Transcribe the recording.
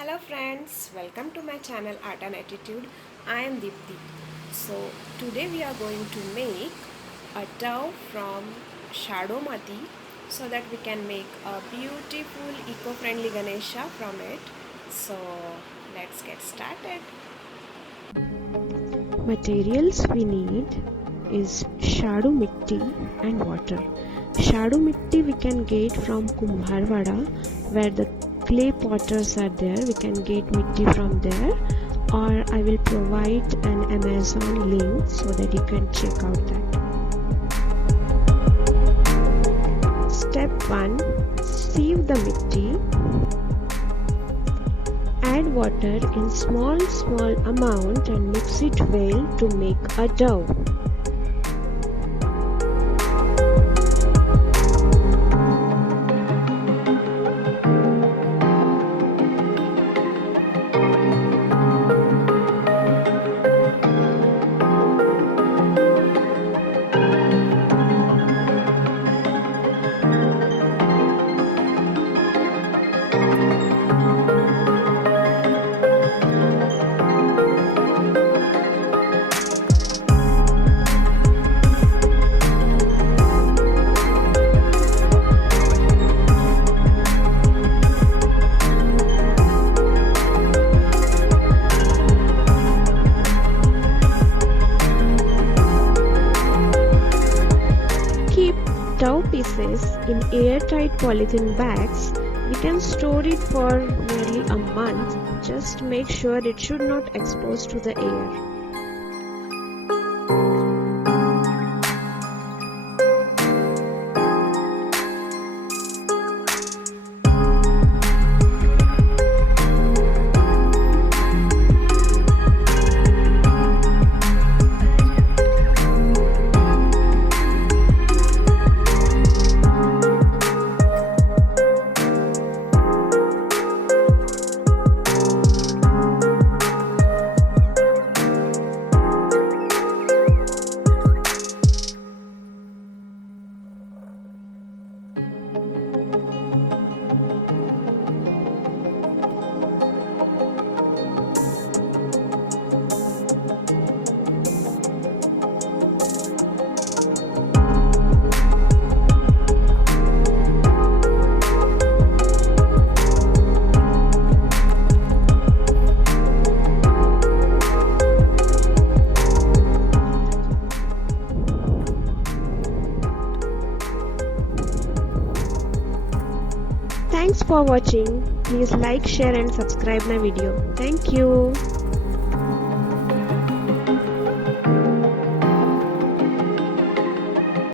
Hello friends, welcome to my channel Art and Attitude. I am Deepthi. So today we are going to make a dough from shadow mati so that we can make a beautiful eco-friendly Ganesha from it. So let's get started. Materials we need is shadu mitti and water. Shadu mitti we can get from Kumbharwada, where the clay potters are there. We can get mitti from there, or I will provide an Amazon link so that you can check out that. Step 1. Sieve the mitti. Add water in small amount and mix it well to make a dough. Dough pieces in airtight polythene bags. We can store it for nearly a month. Just make sure it should not expose to the air. Thanks for watching. Please like, share and subscribe my video. Thank you.